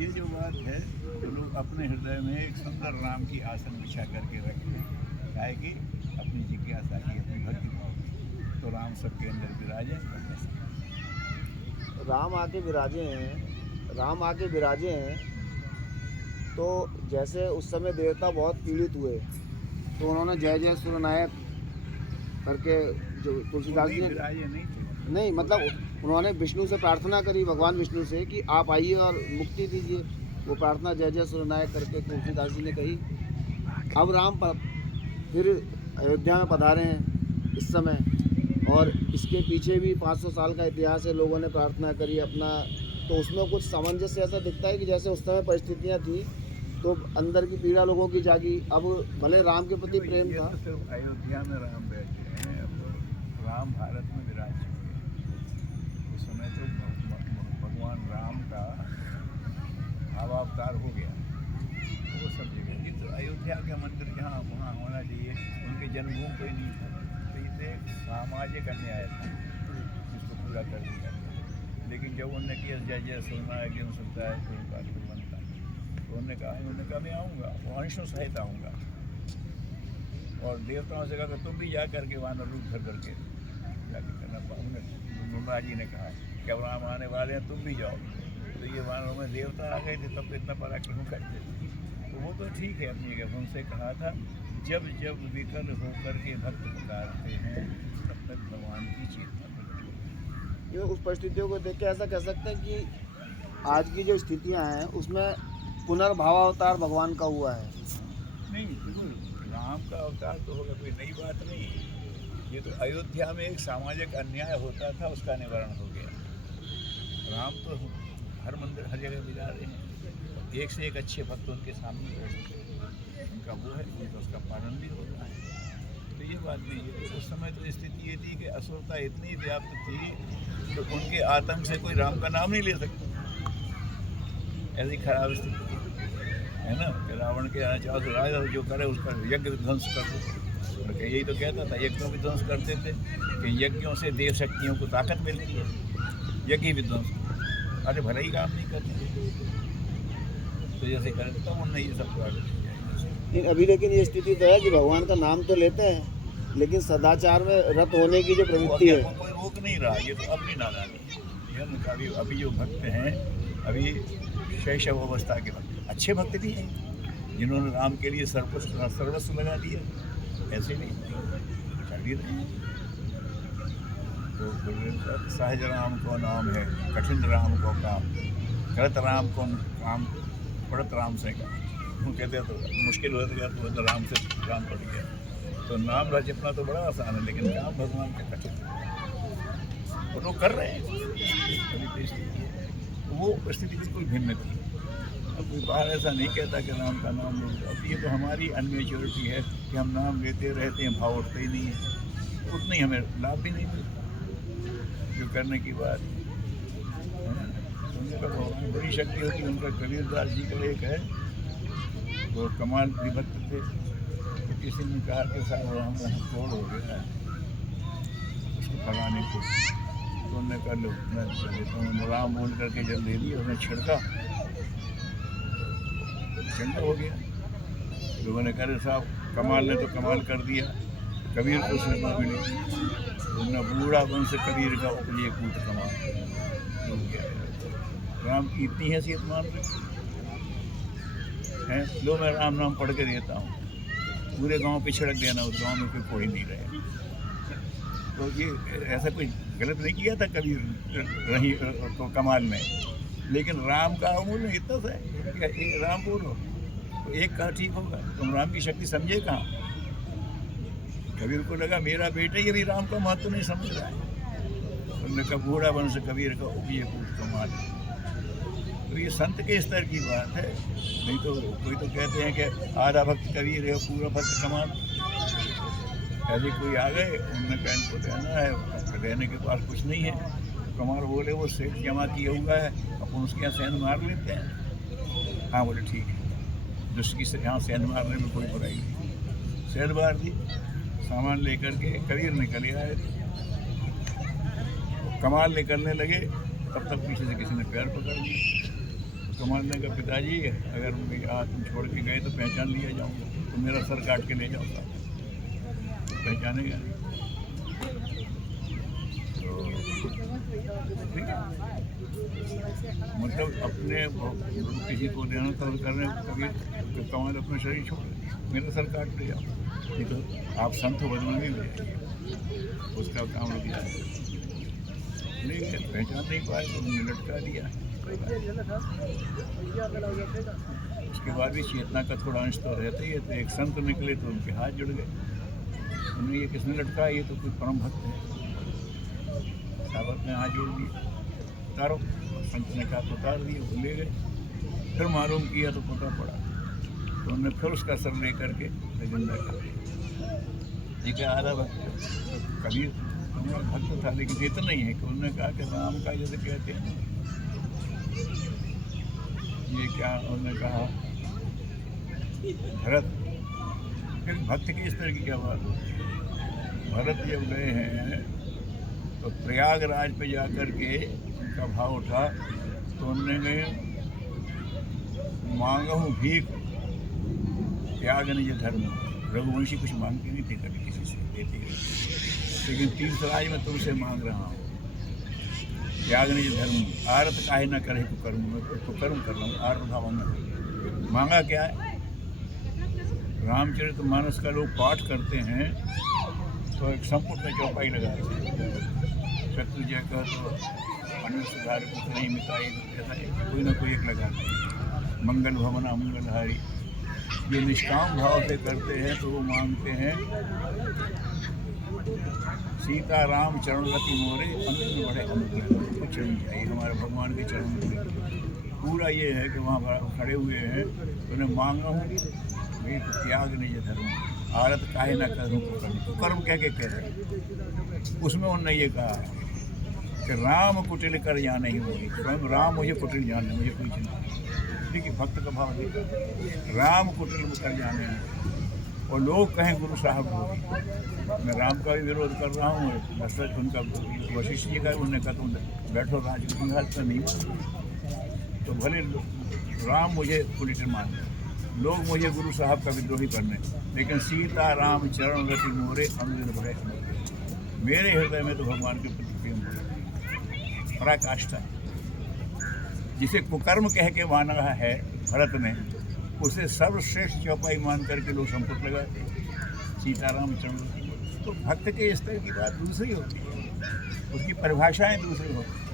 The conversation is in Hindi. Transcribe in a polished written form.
ये जो बात है तो लोग अपने हृदय में एक सुंदर राम की आसन बिछा करके रखते हैं, काहे कि अपनी जिज्ञासा की, अपनी भक्ति भाव की, तो राम सबके अंदर विराजे। राम आके विराजे हैं तो जैसे उस समय देवता बहुत पीड़ित हुए तो उन्होंने जय जय सुरनायक करके जो तुलसीदास जी ने विराजे नहीं थे, नहीं मतलब उन्होंने विष्णु से प्रार्थना करी, भगवान विष्णु से कि आप आइए और मुक्ति दीजिए। वो प्रार्थना जय जय सुरनायक करके तुलसीदास जी ने कही। अब फिर अयोध्या में पधारे हैं इस समय, और इसके पीछे भी 500 साल का इतिहास है। लोगों ने प्रार्थना करी अपना, तो उसमें कुछ सामंजस्य ऐसा दिखता है कि जैसे उस समय परिस्थितियाँ थी तो अंदर की पीड़ा लोगों की जागी। अब भले राम के प्रति प्रेम था। तो सिर्फ अयोध्या में राम बैठे हैं, अब राम भारत में विराज चुके हैं। उस समय तो भगवान राम का भावावतार हो गया, तो वो सब जगह ये तो अयोध्या का मंदिर जहाँ वहाँ होना चाहिए, उनके जन्मभूमि कोई नहीं था, तो ये तो एक सामाजिक अन्याय था जिसको पूरा कर दिया। लेकिन जब उन्होंने किया जय जय सुरनायक ज्ञान सुनता है तो उनका बनता, तो उन्होंने कहा मैं आऊँगा, वो अंशों सहित आऊँगा। और देवताओं से कहा कि तुम भी जा करके वानर रूप धर करके जाके करना। ब्रह्मा जी ने कहा कि अब राम आने वाले हैं, तुम भी जाओ। तो ये वानरों में देवता आ गए थे, तब तो इतना पराक्रम करते थे। तो वो तो ठीक है अपनी जगह, उनसे कहा था जब जब विकल होकर के भक्त पुकारते हैं तब तक भगवान की चेतना प्रकट होती है। ये उस परिस्थितियों को देख के ऐसा कह सकते हैं कि आज की जो स्थितियां हैं उसमें पुनर्भावावतार भगवान का हुआ है। नहीं बिल्कुल, राम का अवतार तो होगा, कोई नई बात नहीं। ये तो अयोध्या में एक सामाजिक अन्याय होता था, उसका निवारण हो गया। राम तो हर मंदिर हर जगह बिजा रहे हैं, एक से एक अच्छे भक्त उनके सामने उनका वो है, उनका उसका पालन भी हो रहा है। तो ये बात नहीं है। उस समय तो स्थिति ये थी कि असुरता इतनी व्याप्त थी कि उनके आतंक से कोई राम का नाम नहीं ले सकता। ऐसी खराब स्थिति है ना, कि रावण के यहाँ चाहो तो राजा जो करे उसका यज्ञ विध्वंस कर दो। यही तो कहता था, यज्ञों विध्वंस करते थे कि यज्ञों से देव शक्तियों को ताकत मिलती है, यज्ञ विध्वंस। अरे भले ही काम नहीं करते तो जैसे करें तब उन्होंने ये सब अभी लेकिन ये स्थिति तो है कि भगवान का नाम तो लेते हैं लेकिन सदाचार में रत होने की जो प्रवृत्ति है कोई रोक नहीं रहा। ये तो अपनी नादानी है। अभी जो भक्त हैं, अभी शैशव अवस्था के भक्त, अच्छे भक्त भी हैं जिन्होंने राम के लिए सर्वस्व लगा दिया, ऐसे नहीं कर भी रहे हैं। तो सहज राम को नाम है, कठिन राम को काम, करत राम को काम, पड़त राम से काम। वो कहते हैं तो मुश्किल हो गया तो राम से काम पड़ गया। तो नाम रचना तो बड़ा आसान है, लेकिन काम भगवान का कठिन है। और लोग कर रहे हैं, वो स्थिति बिल्कुल भिन्न थी। अब कोई बाहर ऐसा नहीं कहता कि राम का नाम लो। अब ये तो हमारी अनमेच्योरिटी है कि हम नाम लेते रहते हैं, भाव उठते ही नहीं है, उतना ही हमें लाभ भी नहीं मिलता जो करने की बात। उनका भगवान बड़ी शक्ति होती है। उनका कबीरदास जी का एक है, वो कमाल विभक्त थे। तो किसी ने कहा कि साहब हम तोड़ हो गया है उसको भगाने को, तो उन्होंने कहा लो मैं लेता हूँ, राम बोल करके जल दे दिया, उन्हें छिड़का, चंगा हो गया। लोगों ने कहा साहब कमाल ने तो कमाल कर दिया, कबीर को सुनना मिली। उन्हें बूढ़ा बन से कबीर का उपजे कूट कमाल। राम की इतनी हैसियत मान रहे हैं। लो मैं राम नाम पढ़ के देता हूँ, पूरे गांव पे छिड़क देना, उस गांव में कोई नहीं रहे। तो ये ऐसा कोई गलत नहीं किया था कबीर रही तो कमाल में, लेकिन राम का अमूल्य इतना सा है कि राम बोलो तो एक कहा ठीक होगा। तुम राम की शक्ति समझे कहाँ? कबीर को लगा मेरा बेटा ये भी राम का महत्व नहीं समझ रहा है। उन्होंने कहा बूढ़ा बन से कबीर का उपजे कूट कमाल। तो ये संत के स्तर की बात है। नहीं तो कोई तो कहते हैं कि आधा भक्त कबीर है, पूरा भक्त कमाल। ऐसे कोई आ गए, उन्होंने कहा इनको रहना है, रहने के पास कुछ नहीं है। कमाल बोले वो सेठ जमा किया हुआ है, अपन उसके यहाँ सैन मार लेते हैं। हाँ बोले ठीक है, जिसकी यहाँ सैन मारने में कोई बुराई नहीं। सैन मार दी, सामान लेकर के कबीर निकल आए। कमाल निकलने लगे तब तक पीछे से किसी ने पैर पकड़ लिया। कमाल ने कहा पिताजी अगर आज तुम छोड़ के गए तो पहचान लिया जाऊंगा, तो मेरा सर काट के ले जाऊंगा, पहचानेगा नहीं। तो ठीक है, मतलब अपने किसी को देना तो करने कभी कमाल अपना शरीर छोड़ मेरा सर काट ले जाओ, नहीं तो आप संत बनने नहीं मिले, उसका काम रुक जाए। नहीं पहचान नहीं पाए तो उन्होंने लटका दिया। उसके बाद भी चेतना का थोड़ा अंश तो रहता ही है, तो एक संत निकले तो उनके हाथ जुड़ गए, उन्हें ये किसने लटका, ये तो कोई परम भक्त है, साहबत ने हाथ जोड़ दिए, उतारो, संत ने कहा तो उतार दिए, वो ले गए। फिर मालूम किया तो पता पड़ा, तो उन्होंने फिर उसका सर ले करके जिंदा कर दिया। ये क्या आधा भक्त कबीर भक्त था, लेकिन इतना नहीं है कि उन्होंने कहा कि राम का जैसे कहते हैं ये क्या, उन्होंने कहा भरत, फिर भक्त की इस तरह की क्या बात हो। भरत जब गए हैं तो प्रयागराज पे जाकर के उनका भाव उठा, तो उन्होंने मांगहूँ भीख त्याग निज धर्म। रघुवंशी कुछ मांगती नहीं थी कभी किसी से, देती है, लेकिन तीर्थराज में तुमसे मांग रहा हूँ त्याग निज धर्म, आरत काहे न करे कुकर्म, मैं कुकर्म कर रहा हूँ, आरत भाव में। मांगा क्या है, रामचरितमानस का लोग पाठ करते हैं तो एक संपुट में चौपाई लगाते हैं, शत्रु जय कह तो मनुष्य सुधार कुछ नहीं मिटाई, ऐसा कोई ना कोई एक लगाते हैं। मंगल भवना मंगलहारी, ये निष्काम भाव से करते हैं तो वो मांगते हैं सीता राम चरण रति मोरे, अंत में बड़े अनुग्रह को चरण चाहिए हमारे भगवान के चरण में। पूरा ये है कि वहाँ खड़े हुए हैं तो उन्हें मांगा हूँ भाई त्याग निज धर्म, आरत काहे ना करूँ कुकर्म कह के कह रहे। उसमें उन्होंने ये कहा कि राम कुटिल कर जाने ही होगी, स्वयं राम मुझे कुटिल जाने, मुझे कुछ नहीं। देखिए भक्त का भाव देखिए, राम कुटिल कर जाने हैं और लोग कहें गुरु साहब हो। मैं राम का भी विरोध कर रहा हूँ, दशरथ उनका वशिष्ठ जी का, उन्होंने कहा तुम बैठो राज सिंहासन तो नहीं, तो भले राम मुझे कुटिल माने, लोग मुझे गुरु साहब का विद्रोही करने, लेकिन सीता राम चरण रति मोरे, अंग बड़े मेरे हृदय में तो भगवान के प्रति प्रेम हो, पराकाष्ठा। जिसे कुकर्म कह के माना है भरत ने, उसे सर्वश्रेष्ठ चौपाई मान करके लोग संपुट लगाते हैं, सीताराम चरण। तो भक्त के स्तर की बात दूसरी होती है, उसकी परिभाषाएं दूसरी होती हैं।